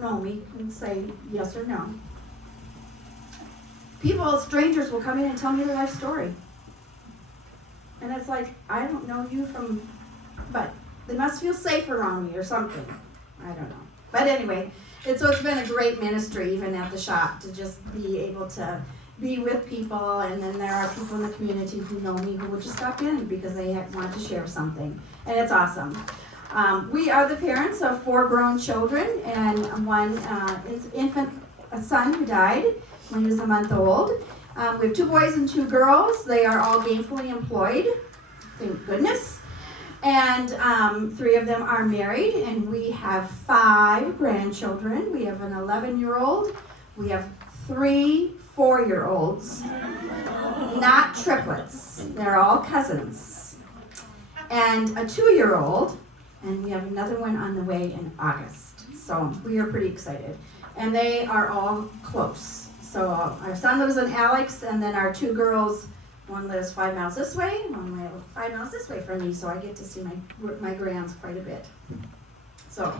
who know me can say yes or no. Strangers will come in and tell me their life story. And it's like, I don't know you but they must feel safe around me or something. I don't know. But anyway, it's been a great ministry even at the shop to just be able to be with people, and then there are people in the community who know me who will just stop in because they want to share something, and it's awesome. We are the parents of 4 grown children, and one is a son who died when he was a month old. We have 2 boys and 2 girls. They are all gainfully employed, thank goodness. And 3 of them are married, and we have 5 grandchildren. We have an 11-year-old. We have 3 4-year-olds, not triplets. They're all cousins. And a 2-year-old, and we have another one on the way in August. So we are pretty excited. And they are all close. So our son lives in Alex, and then our 2 girls, one lives 5 miles this way, one lives 5 miles this way from me, so I get to see my grands quite a bit. So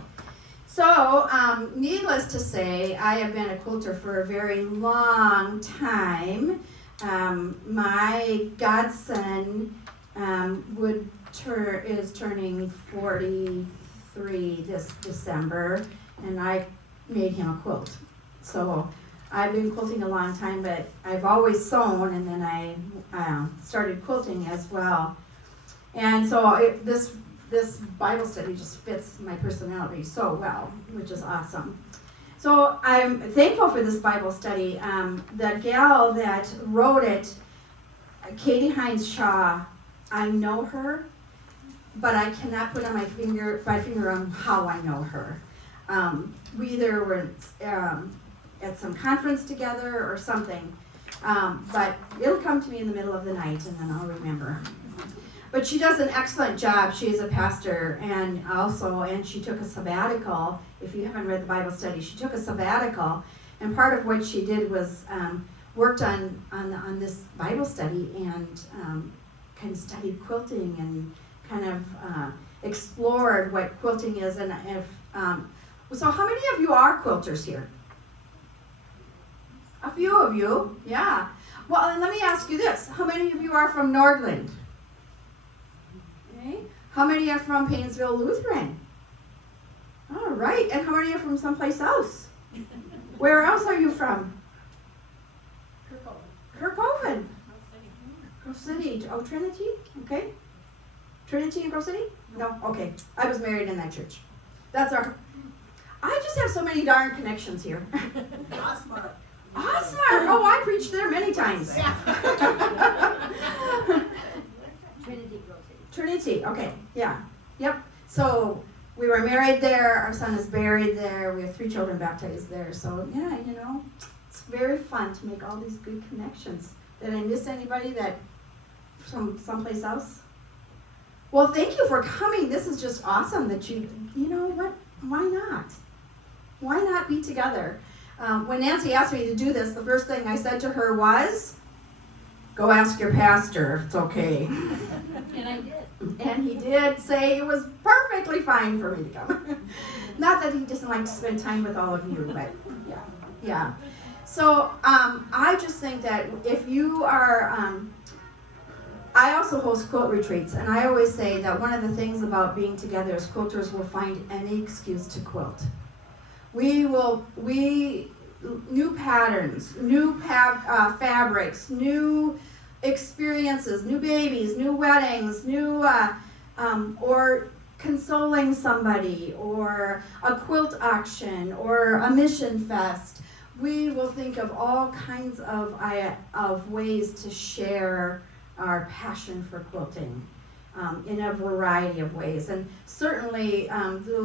needless to say, I have been a quilter for a very long time. My godson is turning 43 this December, and I made him a quilt. So I've been quilting a long time, but I've always sewn, and then I started quilting as well. And so this Bible study just fits my personality so well, which is awesome. So I'm thankful for this Bible study. The gal that wrote it, Katie Hines Shaw, I know her, but I cannot put on my finger on how I know her. We either were at some conference together or something, but it'll come to me in the middle of the night, and then I'll remember. But she does an excellent job. She's a pastor, and she took a sabbatical. If you haven't read the Bible study, she took a sabbatical, and part of what she did was worked on this Bible study and kind of studied quilting and kind of explored what quilting is. And so how many of you are quilters here? A few of you, yeah. Well, and let me ask you this. How many of you are from Nordland? Okay. How many are from Painesville Lutheran? All right. And how many are from someplace else? Where else are you from? Kirkhoven. Grove City. Oh, Trinity? Okay. Trinity and Grove City? No? Okay. I was married in that church. I just have so many darn connections here. Osmark. Osmark! Oh, I preached there many times. Trinity, okay, yeah, yep. So we were married there, our son is buried there, we have 3 children baptized there. So yeah, it's very fun to make all these good connections. Did I miss anybody from someplace else? Well, thank you for coming. This is just awesome that you know what, why not? Why not be together? When Nancy asked me to do this, the first thing I said to her was, go ask your pastor if it's okay. And I did. And he did say it was perfectly fine for me to come. Not that he doesn't like to spend time with all of you, but yeah. So I just think that if you are, I also host quilt retreats, and I always say that one of the things about being together is quilters will find any excuse to quilt. New patterns, new fabrics, new experiences, new babies, new weddings, or consoling somebody, or a quilt auction, or a mission fest. We will think of all kinds of ways to share our passion for quilting. In a variety of ways. And certainly the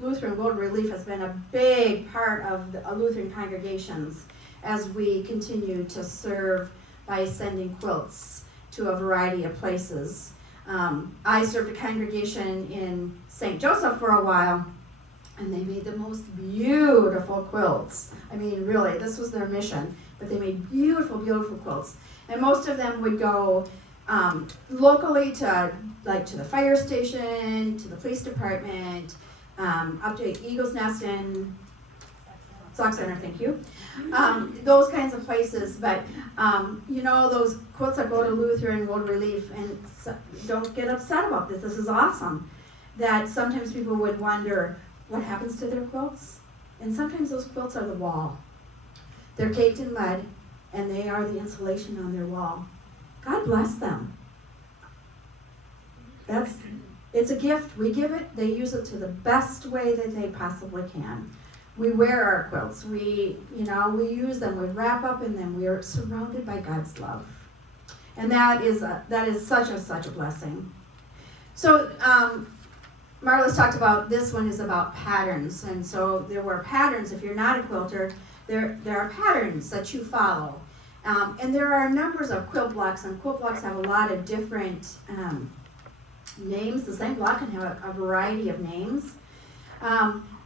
Lutheran World Relief has been a big part of the Lutheran congregations as we continue to serve by sending quilts to a variety of places. I served a congregation in St. Joseph for a while, and they made the most beautiful quilts. I mean, really, this was their mission, but they made beautiful, beautiful quilts. And most of them would go locally to the fire station, to the police department, up to Eagle's Nest in Sock Center, thank you. Those kinds of places, but those quilts that go to Lutheran World Relief, and don't get upset about this. This is awesome. That sometimes people would wonder what happens to their quilts, and sometimes those quilts are the wall. They're caked in mud, and they are the insulation on their wall. God bless them. It's a gift. We give it. They use it to the best way that they possibly can. We wear our quilts. We use them. We wrap up in them. We are surrounded by God's love, and that is such a blessing. So Marla's talked about this one is about patterns, and so there were patterns. If you're not a quilter, there are patterns that you follow, and there are numbers of quilt blocks, and quilt blocks have a lot of different names. The same block can have a variety of names.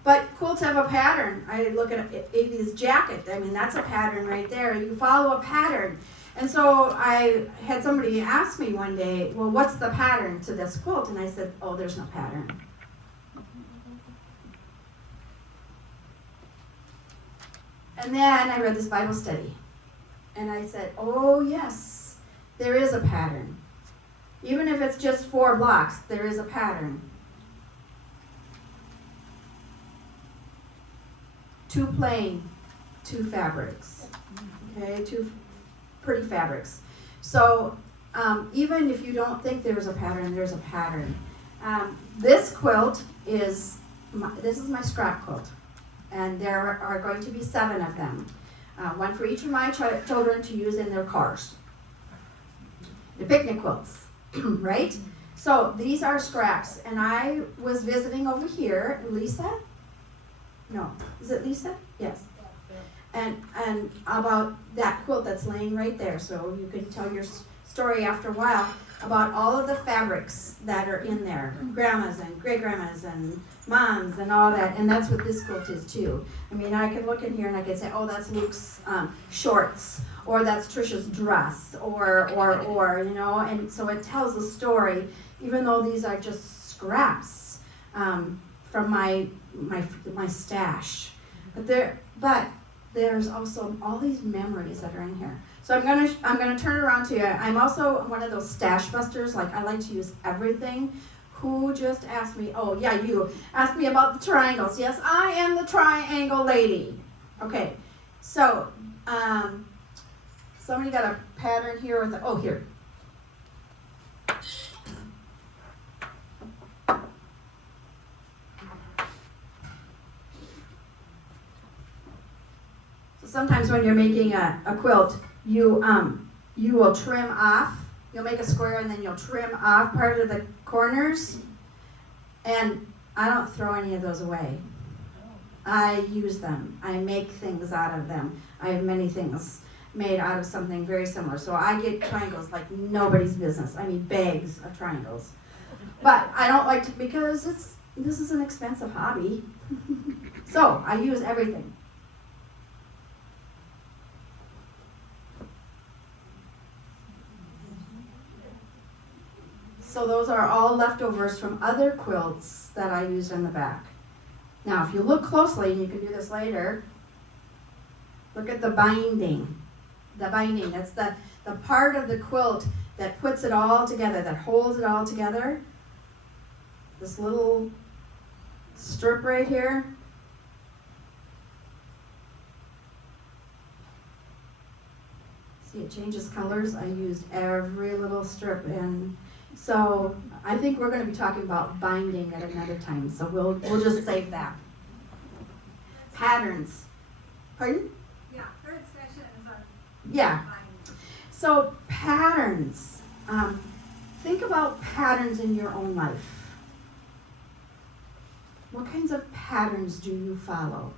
But quilts have a pattern. I look at Avi's jacket. I mean, that's a pattern right there. You follow a pattern. And so I had somebody ask me one day, well, what's the pattern to this quilt? And I said, oh, there's no pattern. And then I read this Bible study. And I said, oh, yes, there is a pattern. Even if it's just 4 blocks, there is a pattern. 2 plain, 2 fabrics. Okay, 2 pretty fabrics. So even if you don't think there's a pattern, there's a pattern. This quilt is my scrap quilt. And there are going to be 7 of them. 1 for each of my children to use in their cars. The picnic quilts. Right? So these are scraps, and I was visiting over here. Lisa? No. Is it Lisa? Yes. And about that quilt that's laying right there, so you can tell your story after a while about all of the fabrics that are in there. Grandmas and great-grandmas and moms and all that, and that's what this quilt is too. I mean, I can look in here and I can say, oh, that's Luke's shorts, or that's Trisha's dress, or and so it tells a story, even though these are just scraps from my stash. But there's also all these memories that are in here. So I'm gonna turn it around to you. I'm also one of those stash busters. Like, I like to use everything. Who just asked me? Oh yeah, you asked me about the triangles. Yes, I am the triangle lady. Okay, so somebody got a pattern here with here. So sometimes when you're making a quilt, you will trim off. You'll make a square and then you'll trim off part of the corners. And I don't throw any of those away. I use them. I make things out of them. I have many things made out of something very similar. So I get triangles like nobody's business. I mean, bags of triangles. But I don't like to, because this is an expensive hobby. So I use everything. So those are all leftovers from other quilts that I used on the back. Now, if you look closely, and you can do this later, look at the binding. The binding, that's the part of the quilt that puts it all together, that holds it all together. This little strip right here. See, it changes colors. I used every little strip, and so I think we're going to be talking about binding at another time, so we'll just save that. Patterns. Pardon? Yeah, third section is on. Yeah. So patterns. Think about patterns in your own life. What kinds of patterns do you follow?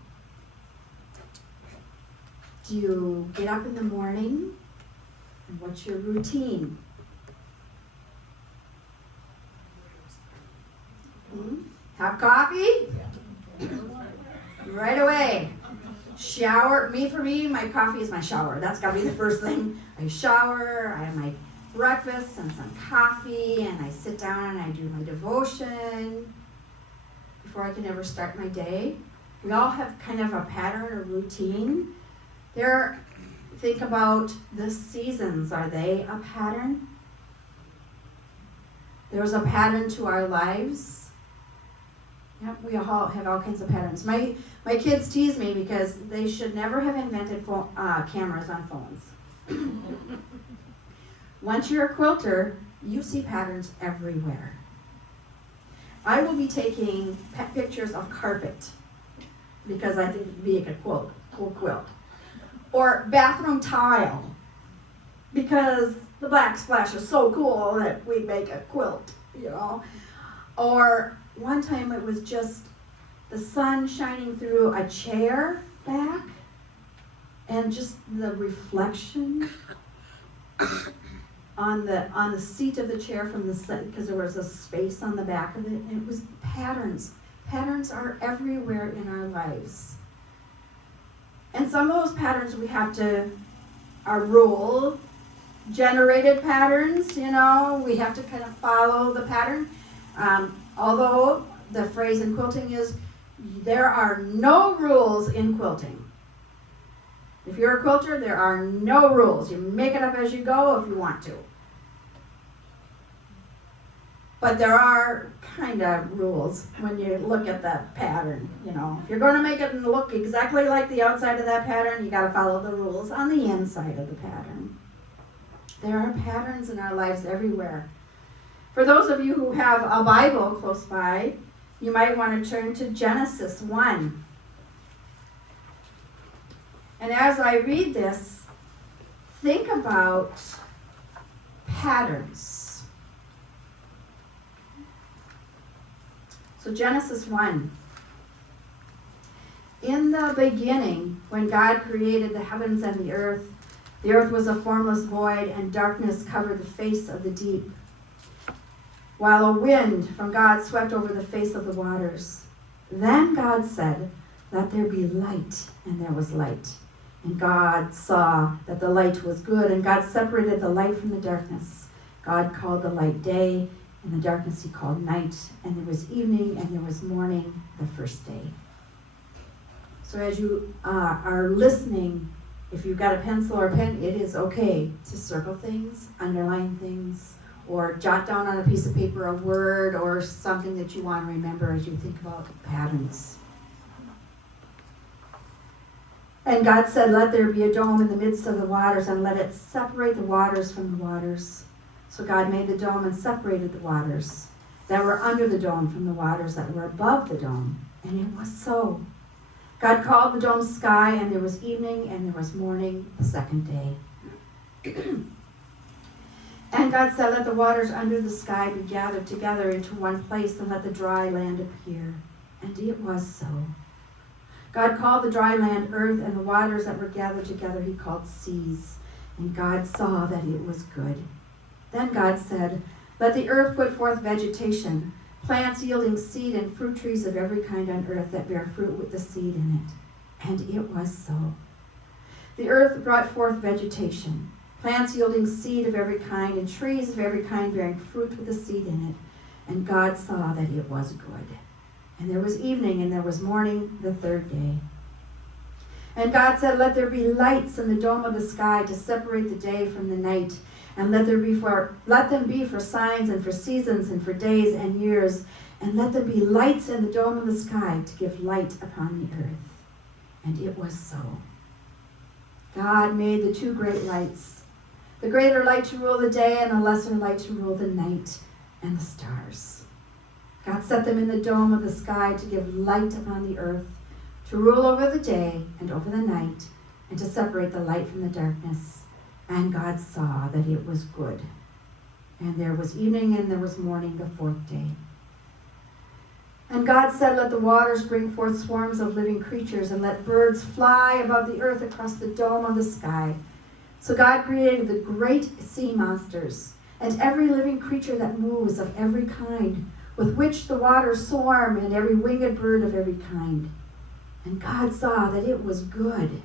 Do you get up in the morning? And what's your routine? Have coffee? Right away. Shower. For me, my coffee is my shower. That's got to be the first thing. I shower, I have my breakfast and some coffee, and I sit down and I do my devotion before I can ever start my day. We all have kind of a pattern or routine. Think about the seasons. Are they a pattern? There's a pattern to our lives. Yep, we all have all kinds of patterns. My kids tease me because they should never have invented cameras on phones. Once you're a quilter, you see patterns everywhere. I will be taking pictures of carpet because I think it'd be a cool quilt. Or bathroom tile because the backsplash is so cool that we make a quilt, you know. Or one time it was just the sun shining through a chair back and just the reflection on the seat of the chair from the sun, because there was a space on the back of it. And it was patterns. Patterns are everywhere in our lives. And some of those patterns are rule generated patterns, you know. We have to kind of follow the pattern. Although the phrase in quilting is, there are no rules in quilting. If you're a quilter, there are no rules. You make it up as you go if you want to. But there are kind of rules when you look at the pattern, you know. If you're going to make it look exactly like the outside of that pattern, you got to follow the rules on the inside of the pattern. There are patterns in our lives everywhere. For those of you who have a Bible close by, you might want to turn to Genesis 1. And as I read this, think about patterns. So Genesis 1. In the beginning, when God created the heavens and the earth was a formless void, and darkness covered the face of the deep, while a wind from God swept over the face of the waters. Then God said, "Let there be light," and there was light. And God saw that the light was good, and God separated the light from the darkness. God called the light day, and the darkness he called night. And there was evening, and there was morning, the first day. So as you are listening, if you've got a pencil or a pen, it is okay to circle things, underline things, or jot down on a piece of paper a word or something that you want to remember as you think about patterns. And God said, "Let there be a dome in the midst of the waters, and let it separate the waters from the waters." So God made the dome and separated the waters that were under the dome from the waters that were above the dome. And it was so. God called the dome sky, and there was evening, and there was morning, the second day. And God said, "Let the waters under the sky be gathered together into one place, and let the dry land appear." And it was so. God called the dry land earth, and the waters that were gathered together he called seas. And God saw that it was good. Then God said, "Let the earth put forth vegetation, plants yielding seed, and fruit trees of every kind on earth that bear fruit with the seed in it." And it was so. The earth brought forth vegetation, plants yielding seed of every kind, and trees of every kind bearing fruit with the seed in it. And God saw that it was good. And there was evening, and there was morning, the third day. And God said, "Let there be lights in the dome of the sky to separate the day from the night, and let them be for signs and for seasons and for days and years, and let them be lights in the dome of the sky to give light upon the earth." And it was so. God made the two great lights, the greater light to rule the day, and the lesser light to rule the night, and the stars. God set them in the dome of the sky to give light upon the earth, to rule over the day and over the night, and to separate the light from the darkness. And God saw that it was good. And there was evening, and there was morning, the fourth day. And God said, "Let the waters bring forth swarms of living creatures, and let birds fly above the earth across the dome of the sky." So God created the great sea monsters, and every living creature that moves of every kind, with which the waters swarm, and every winged bird of every kind. And God saw that it was good.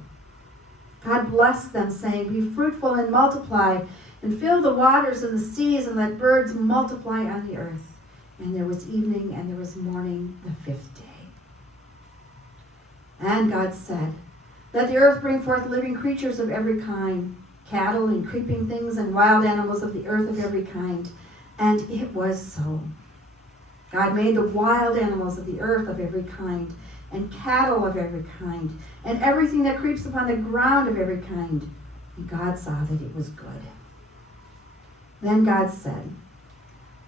God blessed them, saying, "Be fruitful and multiply, and fill the waters and the seas, and let birds multiply on the earth." And there was evening, and there was morning, the fifth day. And God said, let the earth bring forth living creatures of every kind, cattle and creeping things and wild animals of the earth of every kind. And it was so. God made the wild animals of the earth of every kind, and cattle of every kind, and everything that creeps upon the ground of every kind. And God saw that it was good. Then God said,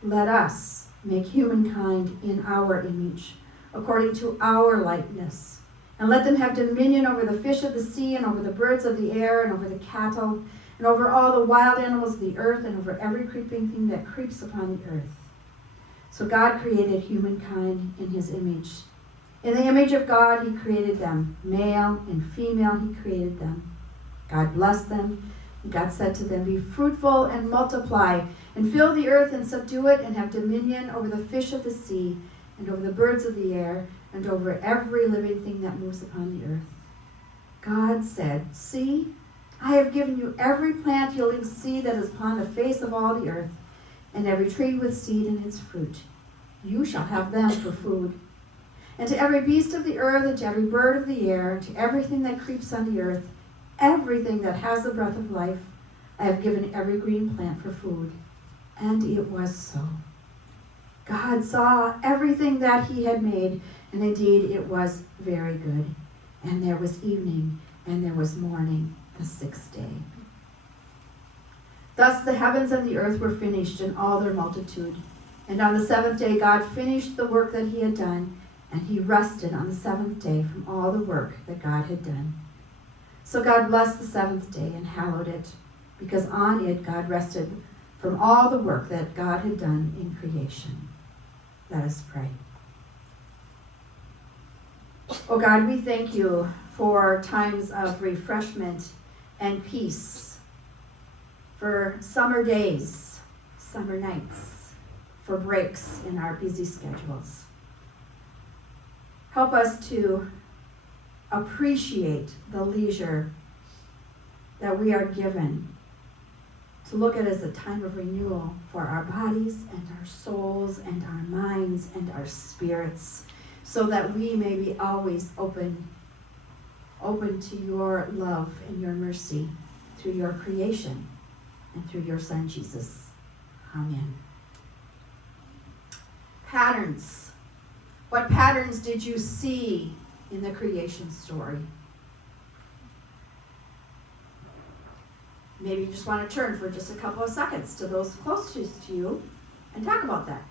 let us make humankind in our image, according to our likeness, and let them have dominion over the fish of the sea, and over the birds of the air, and over the cattle, and over all the wild animals of the earth, and over every creeping thing that creeps upon the earth. So God created humankind in his image. In the image of God he created them. Male and female he created them. God blessed them. And God said to them, be fruitful and multiply, and fill the earth and subdue it, and have dominion over the fish of the sea, and over the birds of the air, and over every living thing that moves upon the earth. God said, see, I have given you every plant yielding seed that is upon the face of all the earth, and every tree with seed in its fruit. You shall have them for food. And to every beast of the earth, and to every bird of the air, and to everything that creeps on the earth, everything that has the breath of life, I have given every green plant for food. And it was so. God saw everything that he had made, and indeed it was very good. And there was evening, and there was morning, the sixth day. Thus the heavens and the earth were finished in all their multitude. And on the seventh day God finished the work that he had done, and he rested on the seventh day from all the work that God had done. So God blessed the seventh day and hallowed it, because on it God rested from all the work that God had done in creation. Let us pray. Oh God, we thank you for times of refreshment and peace, for summer days, summer nights, for breaks in our busy schedules. Help us to appreciate the leisure that we are given to look at it as a time of renewal for our bodies and our souls and our minds and our spirits, so that we may be always open to your love and your mercy through your creation and through your Son, Jesus. Amen. Patterns. What patterns did you see in the creation story? Maybe you just want to turn for just a couple of seconds to those closest to you and talk about that.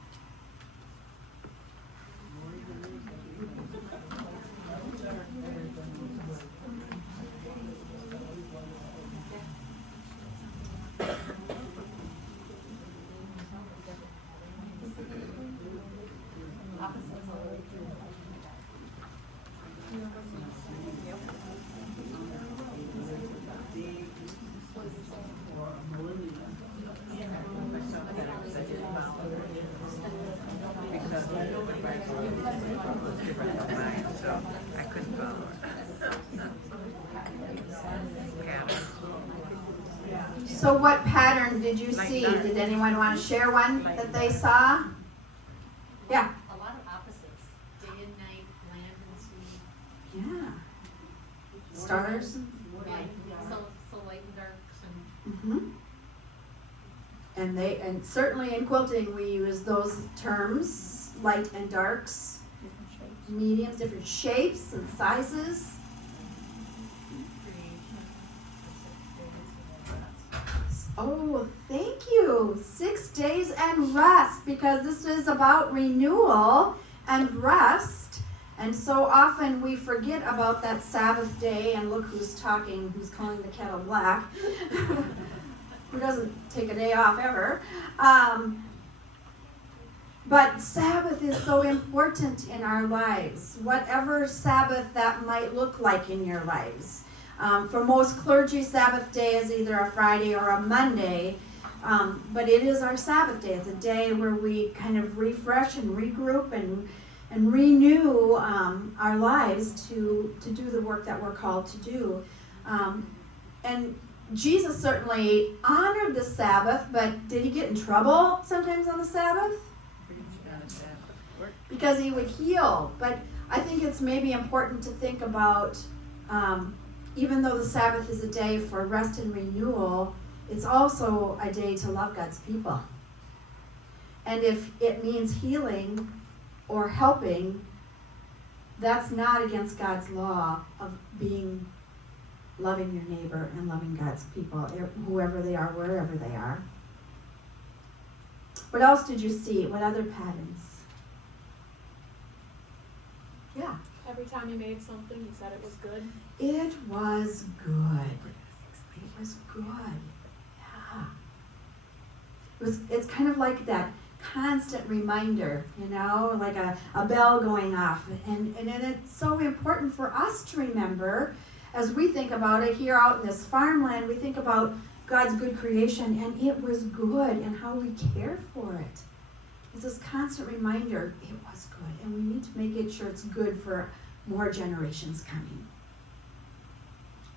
So what pattern did you see? Did anyone want to share one that they saw? Yeah. A lot of opposites. Day and night, land and sea. Yeah. Stars. Right. So light and dark. Mm-hmm. And certainly in quilting we use those terms, light and darks, mediums, different shapes and sizes. Oh, thank you. 6 days and rest, because this is about renewal and rest. And so often we forget about that Sabbath day, and look who's talking, who's calling the kettle black, who doesn't take a day off ever. But Sabbath is so important in our lives, whatever Sabbath that might look like in your lives. For most clergy, Sabbath day is either a Friday or a Monday, but it is our Sabbath day. It's a day where we kind of refresh and regroup and renew our lives to do the work that we're called to do. And Jesus certainly honored the Sabbath, but did he get in trouble sometimes on the Sabbath? Because he would heal. But I think it's maybe important to think about, even though the Sabbath is a day for rest and renewal, it's also a day to love God's people. And if it means healing or helping, that's not against God's law of loving your neighbor and loving God's people, whoever they are, wherever they are. What else did you see? What other patterns? Yeah. Every time you made something, you said it was good. It was good. It was good. Yeah. It's kind of like that constant reminder, like a bell going off. And it's so important for us to remember as we think about it here out in this farmland. We think about God's good creation, and it was good, and how we cared for it. It's this constant reminder, it was good, and we need to make it sure it's good for more generations coming.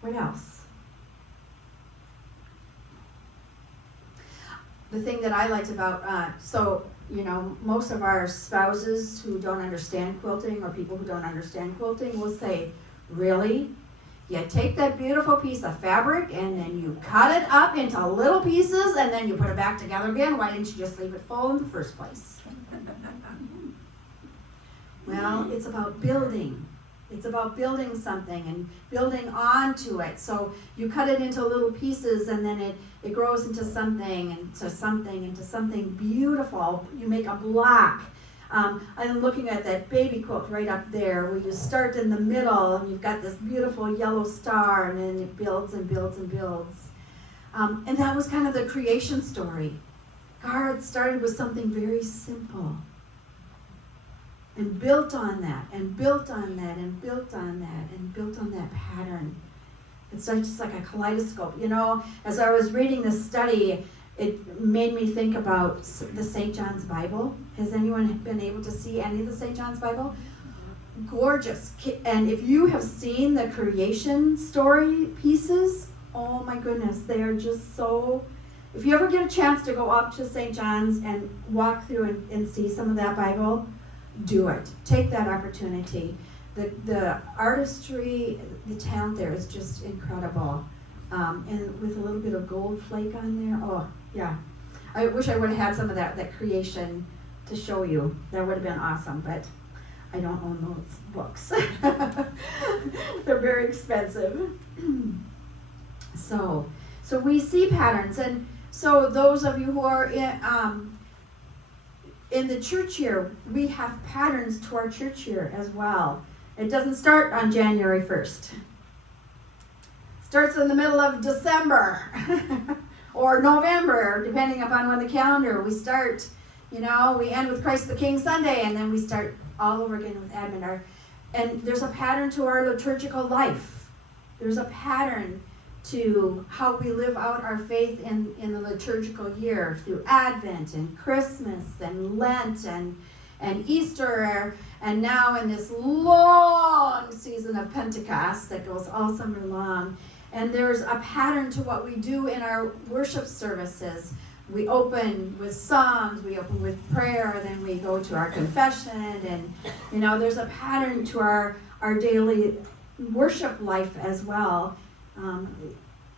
What else? The thing that I liked about, most of our spouses who don't understand quilting, or people who don't understand quilting, will say, really? You take that beautiful piece of fabric and then you cut it up into little pieces and then you put it back together again? Why didn't you just leave it full in the first place? Well, it's about building. It's about building something and building onto it. So you cut it into little pieces, and then it grows into something, into something beautiful. You make a block. I'm looking at that baby quilt right up there, where you start in the middle and you've got this beautiful yellow star, and then it builds and builds and builds. And that was kind of the creation story. God started with something very simple, and built on that, and built on that, and built on that, and built on that pattern. It's just like a kaleidoscope. As I was reading this study, it made me think about the St. John's Bible. Has anyone been able to see any of the St. John's Bible? Gorgeous. And if you have seen the creation story pieces, oh my goodness, they are just so... If you ever get a chance to go up to St. John's and walk through and see some of that Bible, do it. Take that opportunity. The artistry, the talent there is just incredible. And with a little bit of gold flake on there. Oh, yeah. I wish I would have had some of that creation to show you. That would have been awesome, but I don't own those books. They're very expensive. So we see patterns. And so those of you who are in the church year, we have patterns to our church year as well. It doesn't start on January 1st. Starts in the middle of December or November, depending upon when the calendar. We start, we end with Christ the King Sunday, and then we start all over again with Advent. And there's a pattern to our liturgical life. There's a pattern to how we live out our faith in the liturgical year through Advent and Christmas and Lent and Easter, and now in this long season of Pentecost that goes all summer long. And there's a pattern to what we do in our worship services. We open with songs, we open with prayer, then we go to our confession, and there's a pattern to our daily worship life as well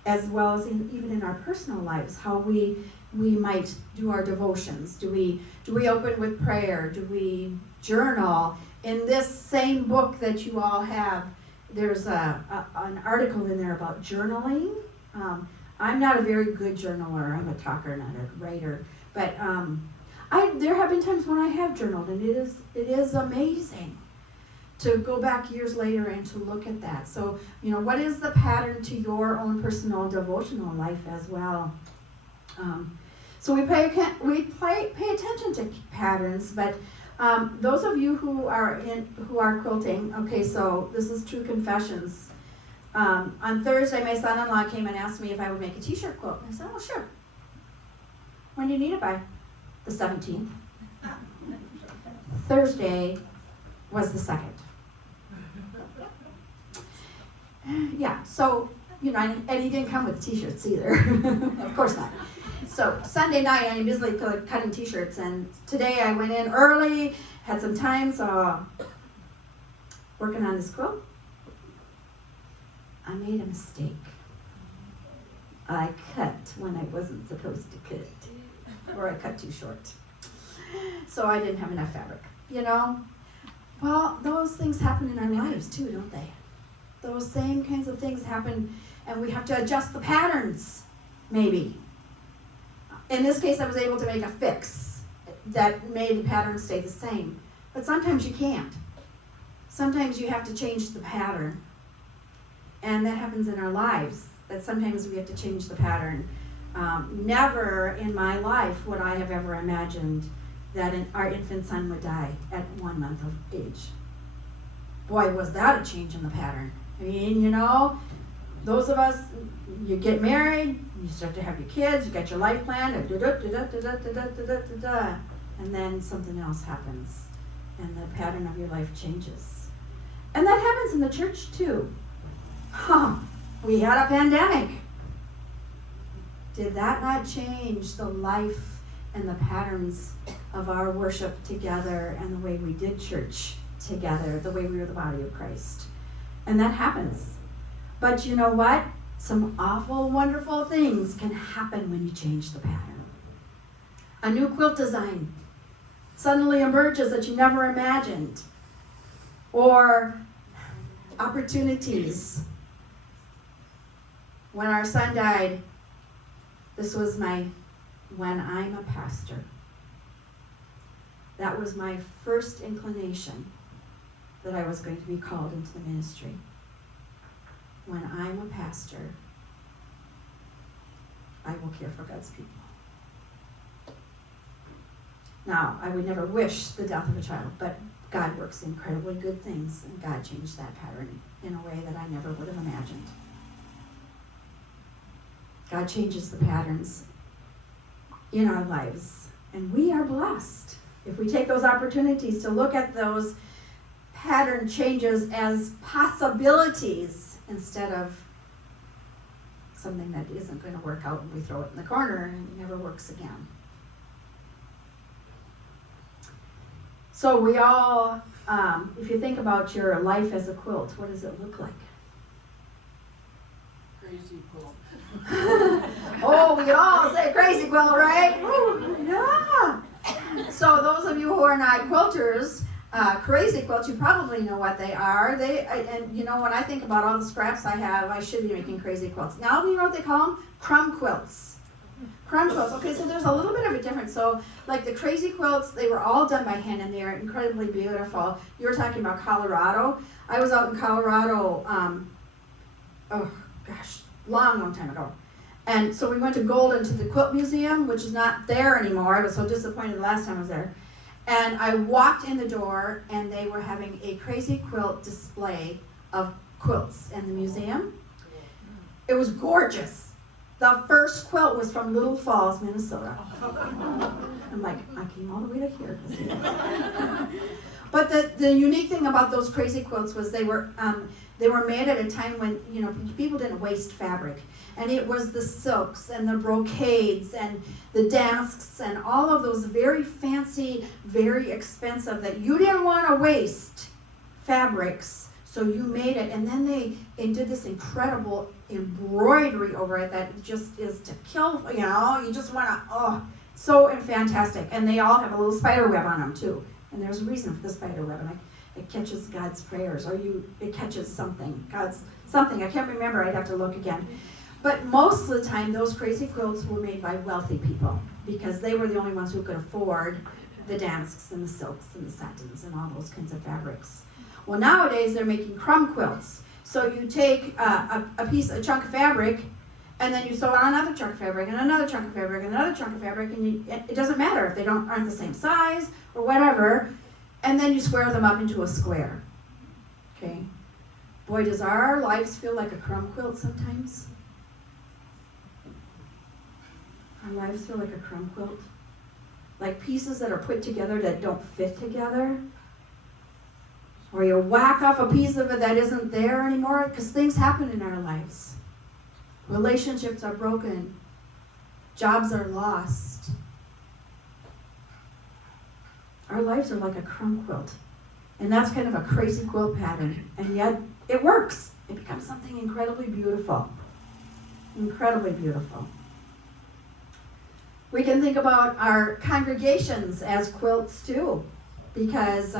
as even in our personal lives, how we might do our devotions. Do we open with prayer? Do we journal? In this same book that you all have, there's an article in there about journaling. I'm not a very good journaler. I'm a talker, not a writer. But there have been times when I have journaled, and it is amazing to go back years later and to look at that. So, what is the pattern to your own personal devotional life as well? So we pay attention to patterns, but those of you who are quilting, okay, so this is true confessions. On Thursday, my son-in-law came and asked me if I would make a t-shirt quilt. I said, oh, sure. When do you need it by? The 17th. Thursday was the 2nd. Yeah, so, and he didn't come with t-shirts either. Of course not. So Sunday night, I'm busily cutting t-shirts, and today I went in early, had some time, so working on this quilt, I made a mistake. I cut when I wasn't supposed to cut, or I cut too short. So I didn't have enough fabric, you know? Well, those things happen in our lives too, don't they? Those same kinds of things happen, and we have to adjust the patterns, maybe. In this case, I was able to make a fix that made the pattern stay the same. But sometimes you can't. Sometimes you have to change the pattern. And that happens in our lives, that sometimes we have to change the pattern. Never in my life would I have ever imagined that our infant son would die at 1 month of age. Boy, was that a change in the pattern. I mean, you know, those of us, you get married, you start to have your kids, you got your life plan, and then something else happens, and the pattern of your life changes. And that happens in the church too. We had a pandemic. Did that not change the life and the patterns of our worship together and the way we did church together, the way we were the body of Christ? And that happens. But you know what? Some awful, wonderful things can happen when you change the pattern. A new quilt design suddenly emerges that you never imagined. Or opportunities. When our son died, this was when I'm a pastor. That was my first inclination that I was going to be called into the ministry. When I'm a pastor, I will care for God's people. Now, I would never wish the death of a child, but God works incredibly good things, and God changed that pattern in a way that I never would have imagined. God changes the patterns in our lives, and we are blessed if we take those opportunities to look at those pattern changes as possibilities instead of something that isn't going to work out and we throw it in the corner and it never works again. So we all, if you think about your life as a quilt, what does it look like? Crazy quilt. Oh, we all say crazy quilt, right? Ooh, yeah. So those of you who are not quilters, crazy quilts, you probably know what they are. And you know, when I think about all the scraps I have, I should be making crazy quilts. Now, you know what they call them? Crumb quilts. Crumb quilts. Okay, so there's a little bit of a difference. So, like the crazy quilts, they were all done by hand, and they're incredibly beautiful. You were talking about Colorado. I was out in Colorado, long time ago. And so we went to Golden to the Quilt Museum, which is not there anymore. I was so disappointed the last time I was there. And I walked in the door, and they were having a crazy quilt display of quilts in the museum. It was gorgeous. The first quilt was from Little Falls, Minnesota. I'm like, I came all the way to here. But the unique thing about those crazy quilts was they were made at a time when, you know, people didn't waste fabric. And it was the silks and the brocades and the damasks and all of those very fancy, very expensive that you didn't want to waste fabrics. So you made it. And then they did this incredible embroidery over it that just is to kill, you know, you just want to, so fantastic. And they all have a little spider web on them too. And there's a reason for the spider web. And it catches God's prayers, or it catches something. I can't remember, I'd have to look again. But most of the time, those crazy quilts were made by wealthy people because they were the only ones who could afford the damasks and the silks and the satins and all those kinds of fabrics. Well, nowadays, they're making crumb quilts. So you take a chunk of fabric, and then you sew on another chunk of fabric, and another chunk of fabric, and another chunk of fabric, and it doesn't matter if they aren't the same size or whatever, and then you square them up into a square. Okay? Boy, does our lives feel like a crumb quilt sometimes? Our lives feel like a crumb quilt? Like pieces that are put together that don't fit together? Or you whack off a piece of it that isn't there anymore? Because things happen in our lives. Relationships are broken. Jobs are lost. Our lives are like a crumb quilt. And that's kind of a crazy quilt pattern. And yet it works. It becomes something incredibly beautiful. Incredibly beautiful. We can think about our congregations as quilts too. Because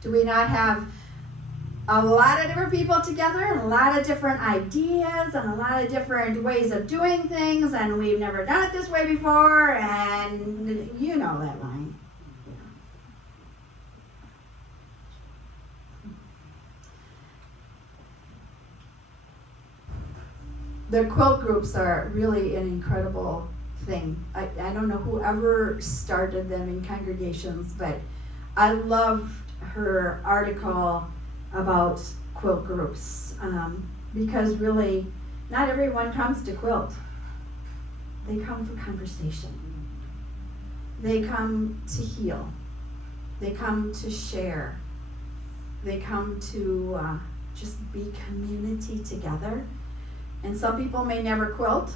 do we not have a lot of different people together and a lot of different ideas and a lot of different ways of doing things, and we've never done it this way before, and you know that line. The quilt groups are really an incredible thing. I don't know whoever started them in congregations, but I loved her article about quilt groups because really not everyone comes to quilt. They come for conversation. They come to heal. They come to share. They come to just be community together. And some people may never quilt.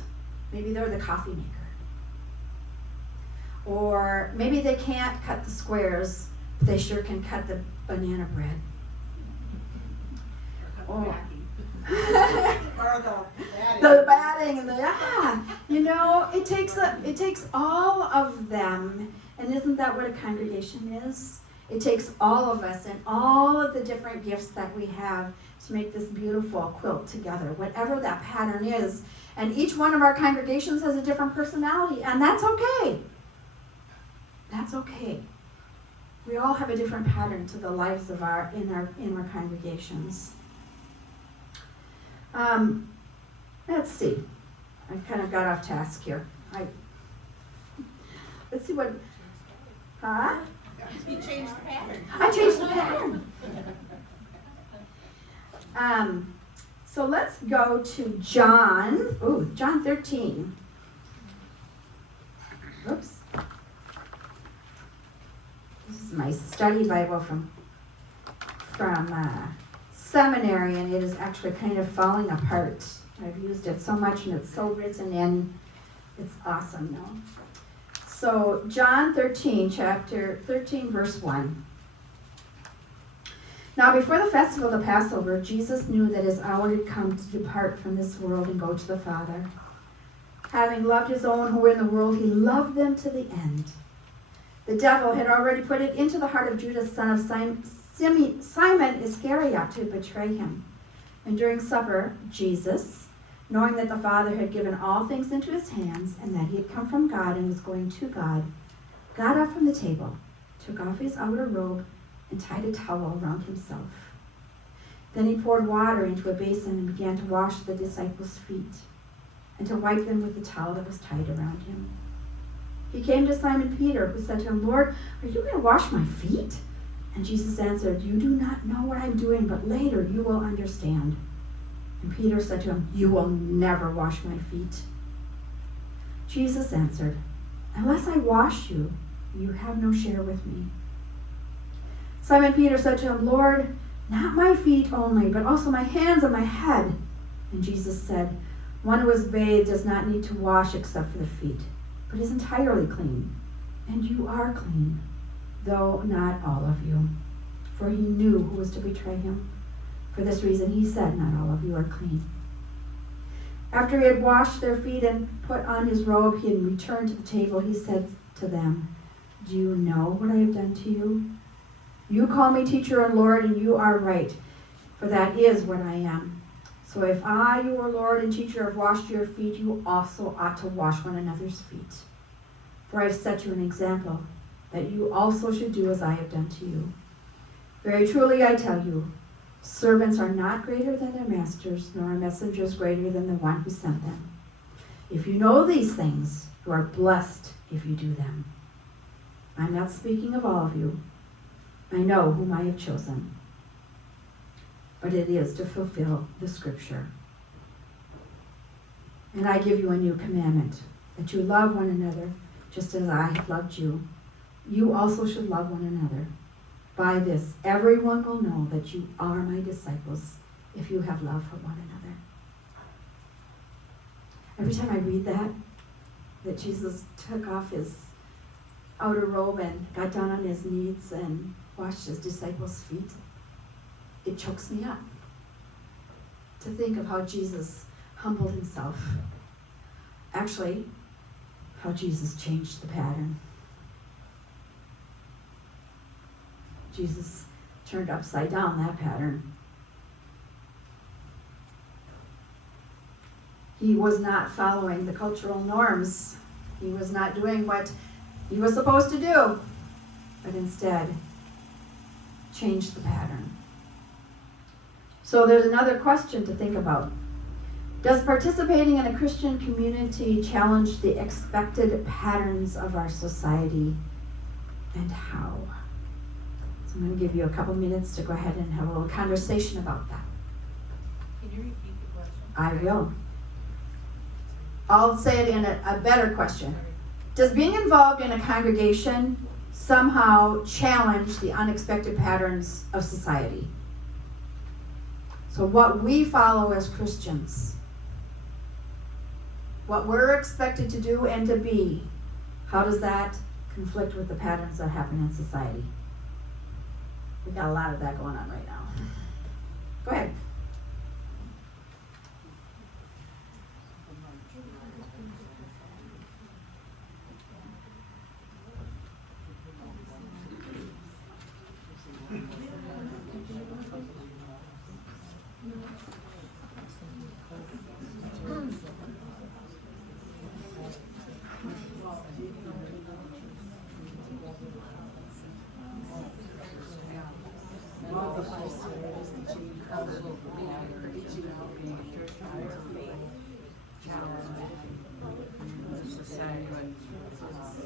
Maybe they're the coffee maker. Or maybe they can't cut the squares, but they sure can cut the banana bread. Oh. The batting and it takes all of them, and isn't that what a congregation is? It takes all of us and all of the different gifts that we have to make this beautiful quilt together, whatever that pattern is. And each one of our congregations has a different personality, and that's okay. That's okay. We all have a different pattern to the lives of our congregations. Let's see. I kind of got off task here. Let's see what. Huh? You changed the pattern. I changed the pattern. So let's go to John 13. Oops. This is my study Bible from seminary, and it is actually kind of falling apart. I've used it so much, and it's so written in. It's awesome, though. So John 13, chapter 13, verse 1. Now before the festival of the Passover, Jesus knew that his hour had come to depart from this world and go to the Father. Having loved his own who were in the world, he loved them to the end. The devil had already put it into the heart of Judas, son of Simon Iscariot, to betray him. And during supper, Jesus, knowing that the Father had given all things into his hands, and that he had come from God and was going to God, got up from the table, took off his outer robe, and tied a towel around himself. Then he poured water into a basin and began to wash the disciples' feet, and to wipe them with the towel that was tied around him. He came to Simon Peter, who said to him, "Lord, are you going to wash my feet?" And Jesus answered, "You do not know what I'm doing, but later you will understand." And Peter said to him, "You will never wash my feet." Jesus answered, "Unless I wash you, you have no share with me." Simon Peter said to him, "Lord, not my feet only, but also my hands and my head." And Jesus said, "One who is bathed does not need to wash except for the feet, but is entirely clean. And you are clean, though not all of you." For he knew who was to betray him. For this reason he said, "Not all of you are clean." After he had washed their feet and put on his robe, he had returned to the table. He said to them, "Do you know what I have done to you? You call me teacher and Lord, and you are right, for that is what I am. So if I, your Lord and teacher, have washed your feet, you also ought to wash one another's feet. For I have set you an example, that you also should do as I have done to you. Very truly I tell you, servants are not greater than their masters, nor are messengers greater than the one who sent them. If you know these things, you are blessed if you do them. I'm not speaking of all of you. I know whom I have chosen. But it is to fulfill the scripture. And I give you a new commandment, that you love one another, just as I have loved you. You also should love one another. By this, everyone will know that you are my disciples, if you have love for one another. Every time I read that Jesus took off his outer robe and got down on his knees and washed his disciples' feet. It chokes me up to think of how Jesus humbled himself. Actually, how Jesus changed the pattern. Jesus turned upside down that pattern. He was not following the cultural norms. He was not doing what he was supposed to do, but instead changed the pattern. So there's another question to think about. Does participating in a Christian community challenge the expected patterns of our society, and how? So I'm going to give you a couple minutes to go ahead and have a little conversation about that. Can you repeat the question? I will. I'll say it in a better question. Does being involved in a congregation somehow challenge the unexpected patterns of society? So what we follow as Christians, what we're expected to do and to be, how does that conflict with the patterns that happen in society? We've got a lot of that going on right now. Go ahead.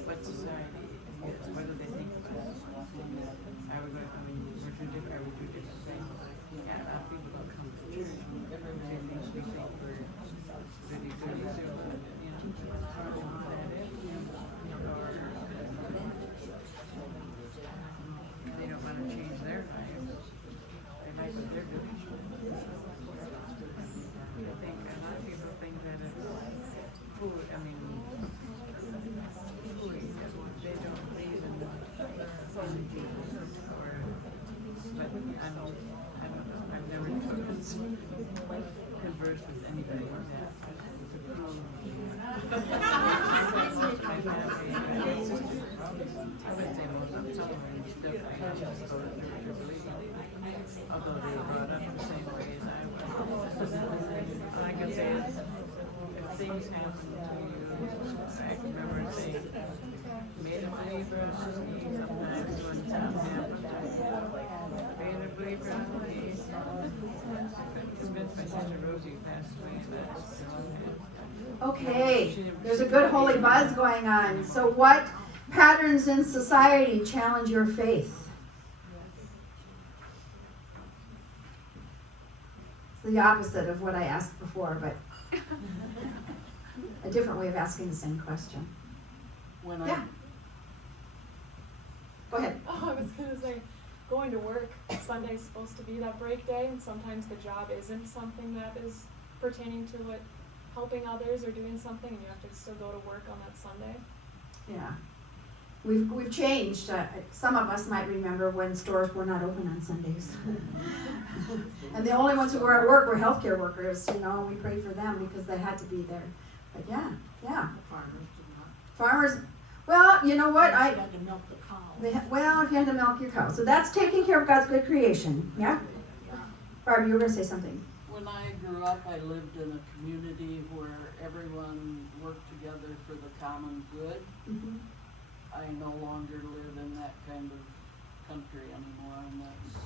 What society is, what do they think about us? Are we going, I mean, we're two different, are we two different things? Yeah, a lot of people don't come to church. They think we think we're really good, you know, part of that is, or they don't want to change their lives. They like what they're doing. I think a lot of people think that it's food, I mean, they don't believe in Jesus, or, but I don't know, I've never conversed with anybody that to prove my family, I would say most of some of them definitely not just go to church or believe, although they were brought up the same way as I was. All I can say is, if things happen to you, I can remember saying, made a believer in me sometimes when something happened. Made a believer in me. It's been my sister Rosie passed away last month. Okay, there's a good holy buzz going on. So what patterns in society challenge your faith? It's the opposite of what I asked before, but a different way of asking the same question. Yeah. Go ahead. Oh, I was going to say, going to work, Sunday's supposed to be that break day, and sometimes the job isn't something that is pertaining to what helping others or doing something, and you have to still go to work on that Sunday. Yeah. We've changed. Some of us might remember when stores were not open on Sundays. And the only ones who were at work were healthcare workers, you know, and we prayed for them because they had to be there. But yeah. Farmers did not. Farmers, well, you know what? You had to milk the cow. You had to milk your cow. So that's taking care of God's good creation. Yeah? Barb, you were going to say something. When I grew up, I lived in a community where everyone worked together for the common good. Mm-hmm. I no longer live in that kind of country anymore, and that's...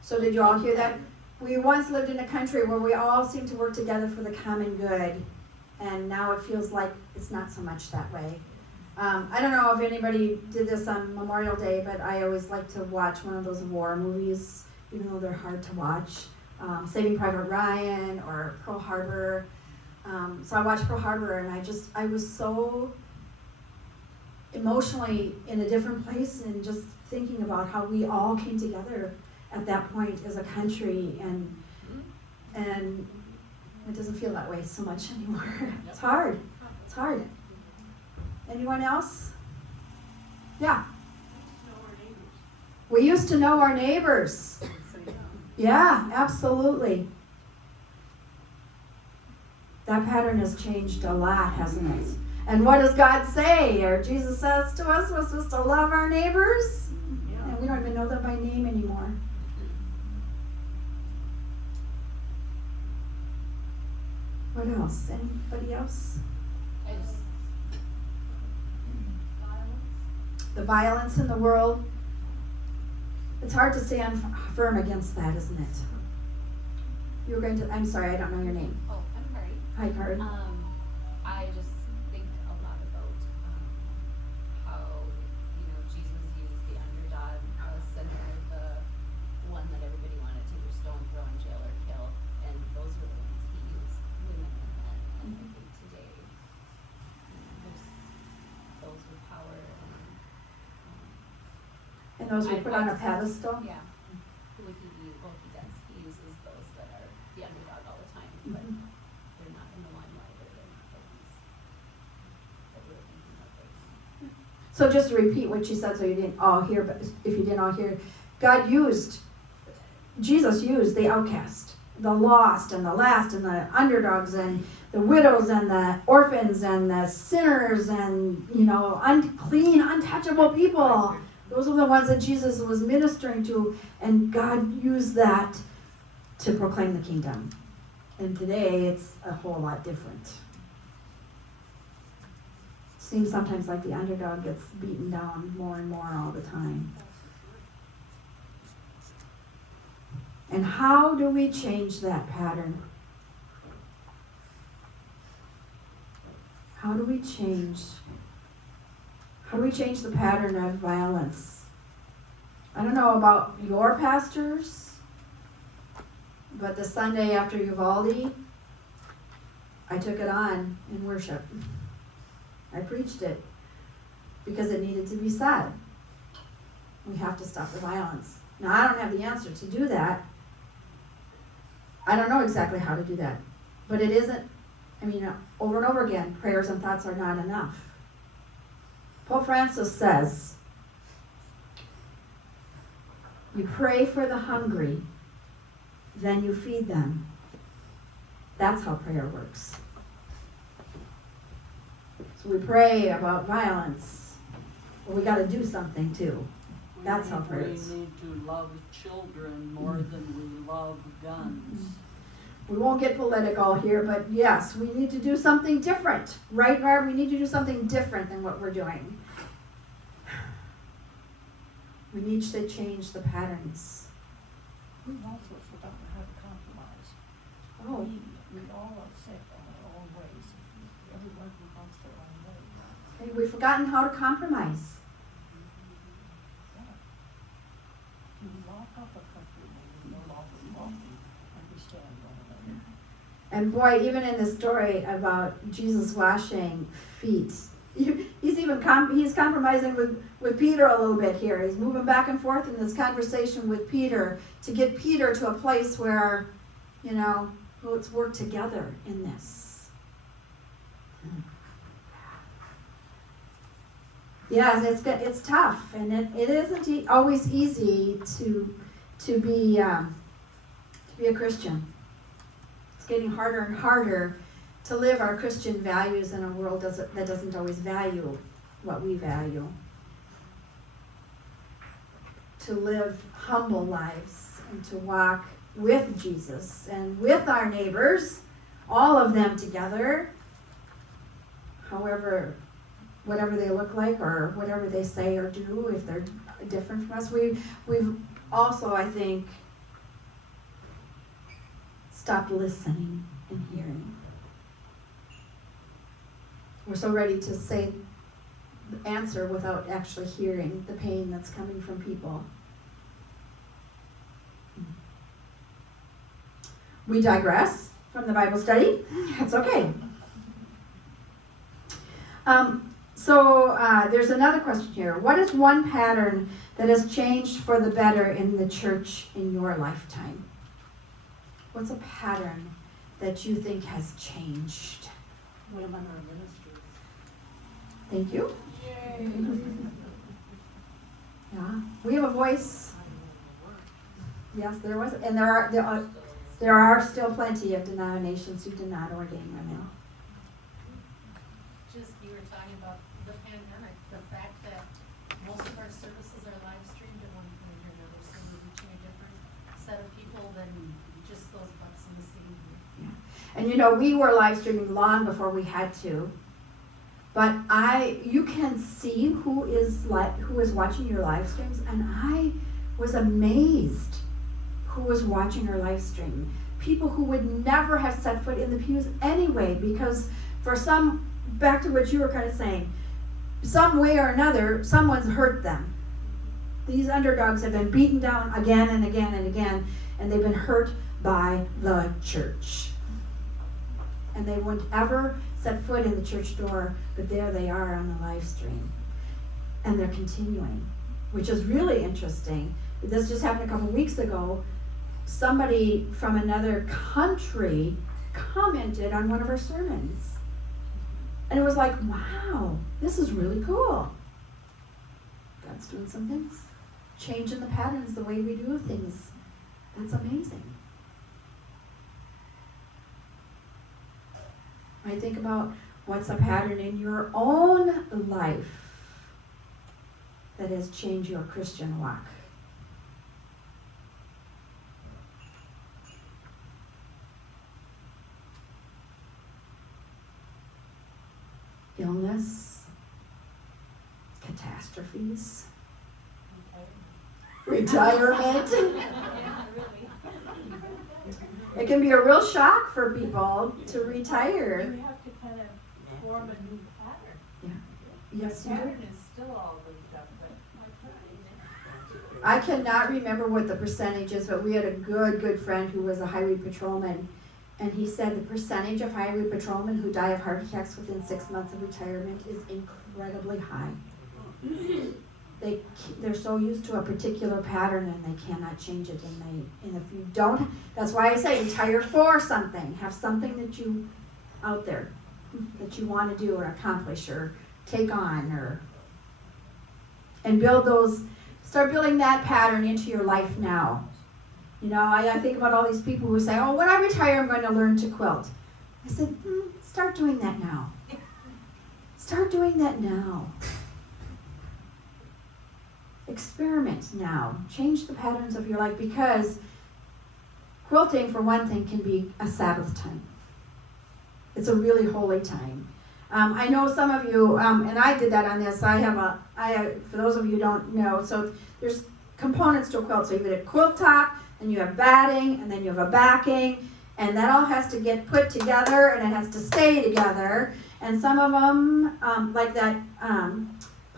So did you all hear that? We once lived in a country where we all seemed to work together for the common good, and now it feels like it's not so much that way. I don't know if anybody did this on Memorial Day, but I always like to watch one of those war movies, even though they're hard to watch. Saving Private Ryan or Pearl Harbor. So I watched Pearl Harbor, and I was so emotionally in a different place, and just thinking about how we all came together at that point as a country, and it doesn't feel that way so much anymore. It's hard. Anyone else? Yeah. We used to know our neighbors. Yeah, absolutely. That pattern has changed a lot, hasn't it? And what does God say? Or Jesus says to us, we're supposed to love our neighbors? And we don't even know them by name anymore. What else? Anybody else? The violence in the world. It's hard to stand firm against that, isn't it? You were going to, I'm sorry, I don't know your name. Oh, I'm Kari. Hi, Karen. I just think a lot about how, Jesus used the underdog, the sinner, the one that everybody wanted to either stone, throw in jail, or kill. And those were the ones he used, women and men. And I think today, there's those with power And those we put on a pedestal. yeah. Who would he use? Well, he does. He uses those that are the underdog all the time, but they're not in the limelight, or they're not the ones that we're thinking of right now. So just to repeat what you said, so you didn't all hear, but if you didn't all hear, Jesus used the outcast, the lost and the last and the underdogs and the widows and the orphans and the sinners and, unclean, untouchable people. Those are the ones that Jesus was ministering to, and God used that to proclaim the kingdom. And today it's a whole lot different. Seems sometimes like the underdog gets beaten down more and more all the time. And how do we change that pattern? How do we change the pattern of violence? I don't know about your pastors, but the Sunday after Uvalde, I took it on in worship. I preached it because it needed to be said. We have to stop the violence. Now, I don't have the answer to do that. I don't know exactly how to do that. But it isn't, over and over again, prayers and thoughts are not enough. Pope Francis says, you pray for the hungry, then you feed them. That's how prayer works. So we pray about violence, but we got to do something too. That's how prayer is. We need to love children more than we love guns. We won't get political here, but yes, we need to do something different. Right, Barb? We need to do something different than what we're doing. We need to change the patterns. We've also forgotten how to compromise. Oh, We all are set in our own ways. Everyone who wants their own way. okay, we've forgotten how to compromise. You lock up a country when you no longer want to understand one another. And boy, even in the story about Jesus washing feet, he's compromising with Peter a little bit here. He's moving back and forth in this conversation with Peter to get Peter to a place where, let's work together in this. Yes, it's tough, and it isn't always easy to be a Christian. It's getting harder and harder to live our Christian values in a world that doesn't always value what we value. To live humble lives and to walk with Jesus and with our neighbors, all of them together, whatever they look like or whatever they say or do, if they're different from us. We've also, I think, stopped listening and hearing. We're so ready to say the answer without actually hearing the pain that's coming from people. We digress from the Bible study. That's okay. So there's another question here. What is one pattern that has changed for the better in the church in your lifetime? What's a pattern that you think has changed? Women are ministers. Thank you. Yay. Yeah, we have a voice. Yes, there was, and there are still plenty of denominations who do not ordain women. Just, you were talking about the pandemic, the fact that most of our services are live streamed at one point or another, so we're reaching a different set of people than just those butts in the seat. And you know, we were live streaming long before we had to. But you can see who is watching your live streams, and I was amazed who was watching our live stream. People who would never have set foot in the pews anyway, because back to what you were kind of saying, some way or another, someone's hurt them. These underdogs have been beaten down again and again and again, and they've been hurt by the church. And they wouldn't ever set foot in the church door, but there they are on the live stream. And they're continuing, which is really interesting. This just happened a couple weeks ago. Somebody from another country commented on one of our sermons. And it was like, wow, this is really cool. God's doing some things, changing the patterns, the way we do things. That's amazing. I think about what's a pattern in your own life that has changed your Christian walk. Illness, catastrophes, retirement. It can be a real shock for people to retire. You have to kind of form a new pattern. Yes, The you do. pattern is still all the stuff, but I cannot remember what the percentage is, but we had a good friend who was a highway patrolman, and he said the percentage of highway patrolmen who die of heart attacks within 6 months of retirement is incredibly high. They're so used to a particular pattern and they cannot change it, and if you don't, that's why I say retire for something. Have something that you out there that you want to do or accomplish or take on, and start building that pattern into your life now. You know, I think about all these people who say, oh, when I retire, I'm going to learn to quilt. I said, start doing that now. Start doing that now. Experiment now. Change the patterns of your life, because quilting, for one thing, can be a Sabbath time. It's a really holy time. I know some of you, and I did that on this. For those of you who don't know, so there's components to a quilt. So you have a quilt top, and you have batting, and then you have a backing, and that all has to get put together, and it has to stay together. And some of them, like that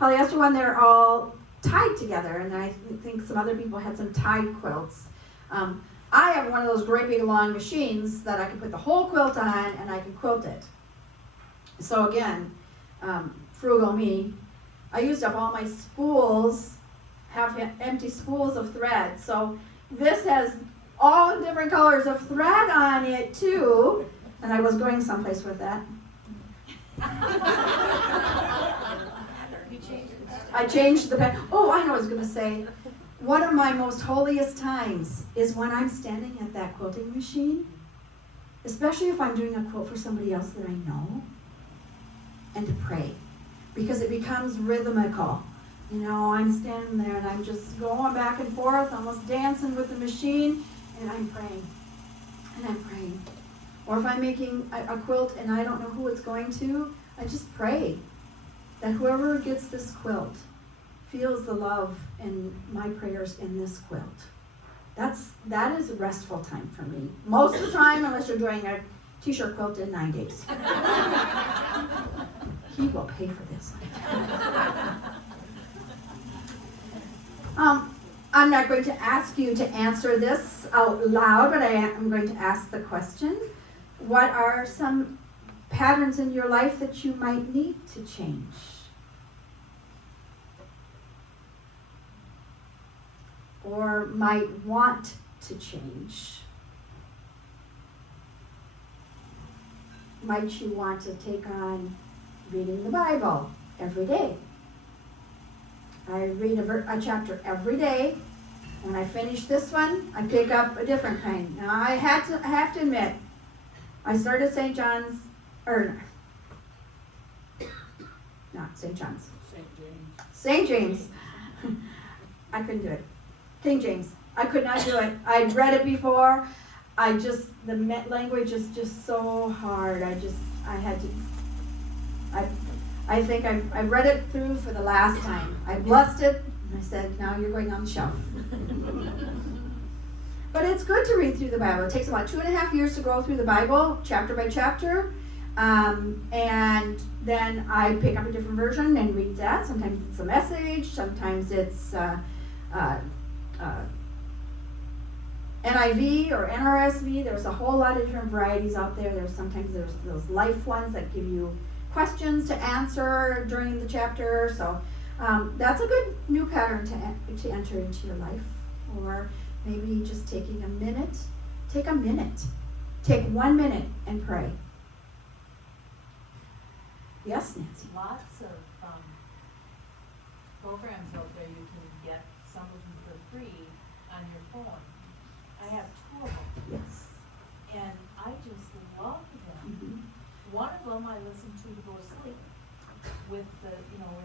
polyester one, they're all tied together, and I think some other people had some tied quilts. I have one of those great big long machines that I can put the whole quilt on, and I can quilt it. So again, frugal me, I used up all my spools, have empty spools of thread. So this has all different colors of thread on it too, and I was going someplace with that. I changed the pattern. Oh, I know what I was going to say. One of my most holiest times is when I'm standing at that quilting machine, especially if I'm doing a quilt for somebody else that I know, and to pray, because it becomes rhythmical. You know, I'm standing there and I'm just going back and forth, almost dancing with the machine, and I'm praying. And I'm praying. Or if I'm making a quilt and I don't know who it's going to, I just pray that whoever gets this quilt feels the love in my prayers in this quilt. That is a restful time for me. Most of the time, unless you're doing a t-shirt quilt in 9 days. He will pay for this. I'm not going to ask you to answer this out loud, but I am going to ask the question. What are some patterns in your life that you might need to change? Or might want to change? Might you want to take on reading the Bible every day? I read a chapter every day. When I finish this one, I pick up a different kind. Now I have to admit, I started St. John's, or not St. John's, St. James. I couldn't do it. King James. I could not do it. I'd read it before. The language is just so hard. I think I read it through for the last time. I blessed it, and I said, now you're going on the shelf. But it's good to read through the Bible. It takes about 2.5 years to go through the Bible, chapter by chapter. And then I pick up a different version and read that. Sometimes it's a message, sometimes it's NIV or NRSV. There's a whole lot of different varieties out there. There's those life ones that give you questions to answer during the chapter. So that's a good new pattern to enter into your life. Or maybe just taking a minute. Take 1 minute and pray. Yes, Nancy. Lots of programs out there you can get, some of them for free on your phone. I have 2 of them, Yes. and I just love them. Mm-hmm. One of them I listen to go to sleep with the,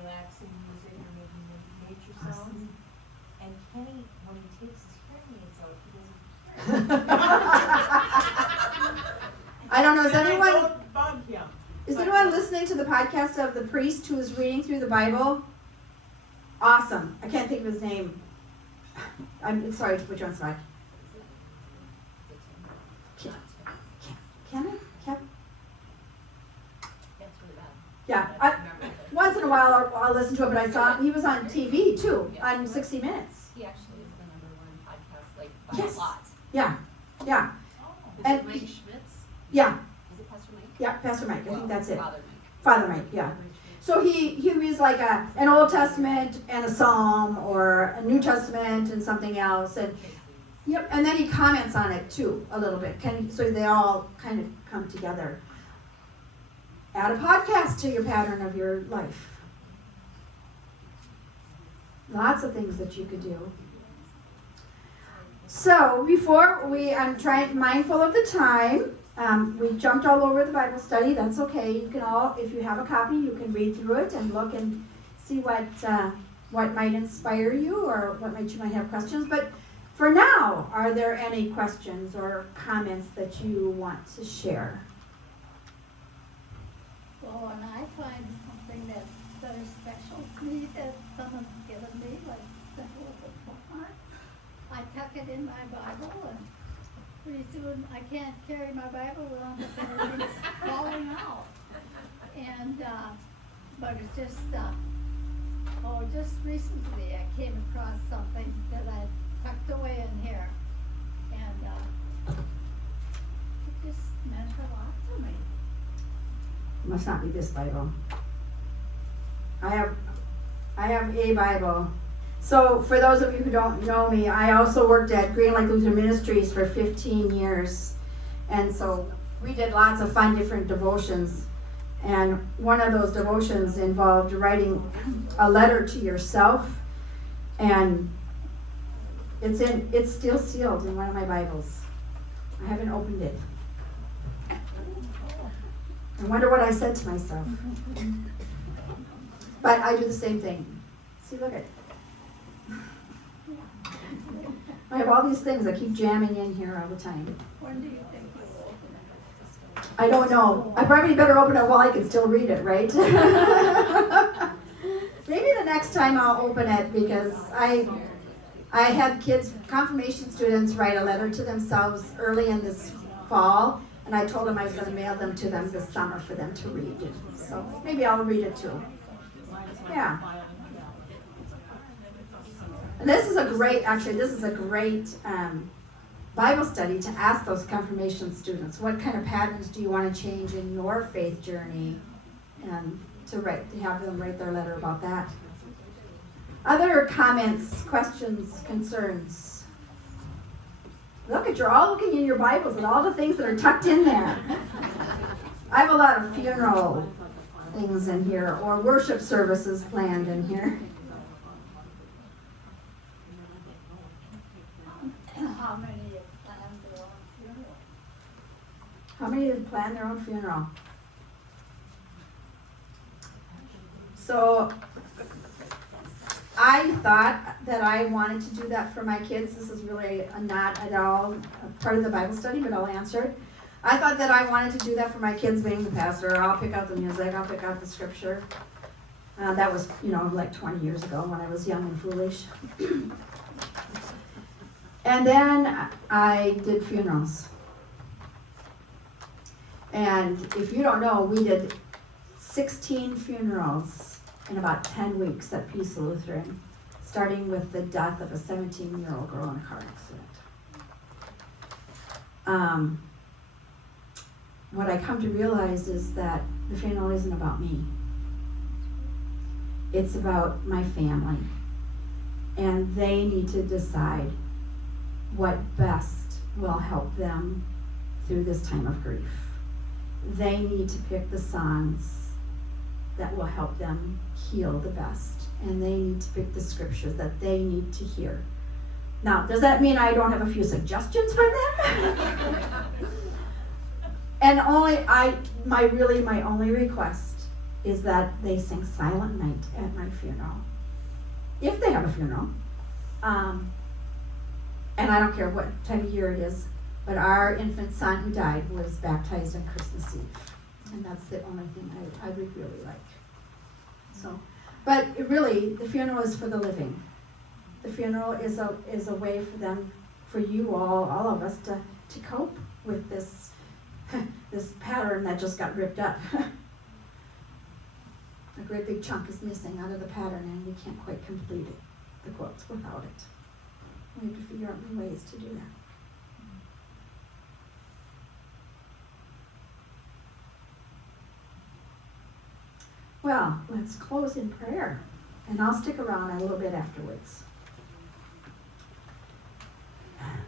relaxing music or maybe nature sounds. And Kenny, when he takes his hearing aids out, he doesn't I don't know, is And I anyone don't bug him. Is anyone listening to the podcast of the priest who is reading through the Bible? Awesome. I can't think of his name. I'm sorry to put you on the spot. Can I? That's really bad. Yeah. I don't remember it. Once in a while I'll listen to it, but I saw he was on TV too, on 60 Minutes. He actually is the #1 podcast, like, by Yes. a lot. Yeah. Is And it Mike Schmitz? Yeah. Is it Pastor Mike? Yeah, Pastor Mike. I think that's it. Father Mike. Father Mike, yeah. So he reads like an Old Testament and a Psalm or a New Testament and something else, and yep, and then he comments on it too a little bit. So they all kind of come together. Add a podcast to your pattern of your life. Lots of things that you could do. So I'm mindful of the time. We jumped all over the Bible study. That's okay. You can if you have a copy, you can read through it and look and see what might inspire you or you might have questions. But for now, are there any questions or comments that you want to share? Well, and I find something that's very special to me that someone's given me, like simple as a bookmark. I tuck it in my Bible, and pretty soon I can't carry my Bible around because everything's falling out. And but it's just recently I came across something that I tucked away in here, and it just meant a lot to me. Must not be this Bible. I have a Bible. So for those of you who don't know me, I also worked at Green Lake Lutheran Ministries for 15 years. And so we did lots of fun different devotions. And one of those devotions involved writing a letter to yourself. And it's still sealed in one of my Bibles. I haven't opened it. I wonder what I said to myself. But I do the same thing. See, look at I have all these things that keep jamming in here all the time. When do you think you'll open it? I don't know. I probably better open it while I can still read it, right? Maybe the next time I'll open it because I had confirmation students write a letter to themselves early in this fall, and I told them I was going to mail them to them this summer for them to read. So maybe I'll read it too. Yeah. And this is a great Bible study to ask those confirmation students, what kind of patterns do you want to change in your faith journey, and to have them write their letter about that. Other comments, questions, concerns? Look at, you're all looking in your Bibles at all the things that are tucked in there. I have a lot of funeral things in here, or worship services planned in here. many did plan their own funeral? So I thought that I wanted to do that for my kids. This is really not at all a part of the Bible study, but I'll answer it. I thought that I wanted to do that for my kids being the pastor. I'll pick out the music, I'll pick out the scripture. That was, like 20 years ago when I was young and foolish. And then I did funerals. And if you don't know, we did 16 funerals in about 10 weeks at Peace Lutheran, starting with the death of a 17-year-old girl in a car accident. What I come to realize is that the funeral isn't about me. It's about my family. And they need to decide what best will help them through this time of grief. They need to pick the songs that will help them heal the best. And they need to pick the scriptures that they need to hear. Now, does that mean I don't have a few suggestions for them? And my only request is that they sing Silent Night at my funeral. If they have a funeral. And I don't care what time of year it is, but our infant son who died was baptized on Christmas Eve. And that's the only thing I would really like. So, but really, the funeral is for the living. The funeral is a way for them, for you all of us to cope with this pattern that just got ripped up. A great big chunk is missing out of the pattern and we can't quite complete it, the quilts, without it. We have to figure out new ways to do that. Well, let's close in prayer, and I'll stick around a little bit afterwards.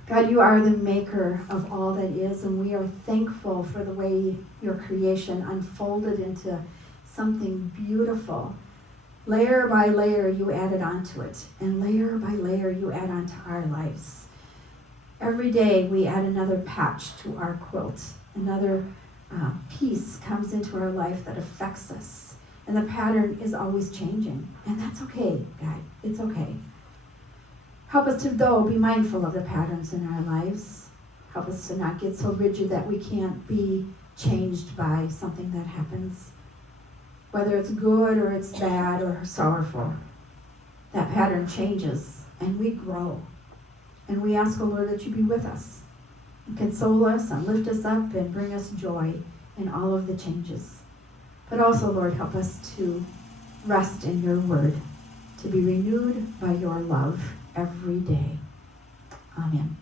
God, you are the maker of all that is, and we are thankful for the way your creation unfolded into something beautiful. Layer by layer, you added onto it, and layer by layer, you add onto our lives. Every day, we add another patch to our quilt. Another piece comes into our life that affects us, and the pattern is always changing, and that's okay, God. It's okay. Help us to, though, be mindful of the patterns in our lives. Help us to not get so rigid that we can't be changed by something that happens. Whether it's good or it's bad or sorrowful, that pattern changes and we grow. And we ask, O Lord, that you be with us and console us and lift us up and bring us joy in all of the changes. But also, Lord, help us to rest in your word, to be renewed by your love every day. Amen.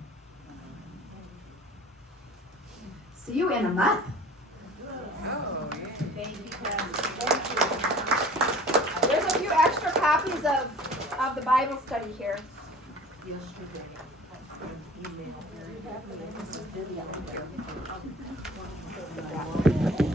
See you in a month. Oh, yeah. Thank you, Pastor. There's a few extra copies of the Bible study here. Yesterday, an email, very happy, video.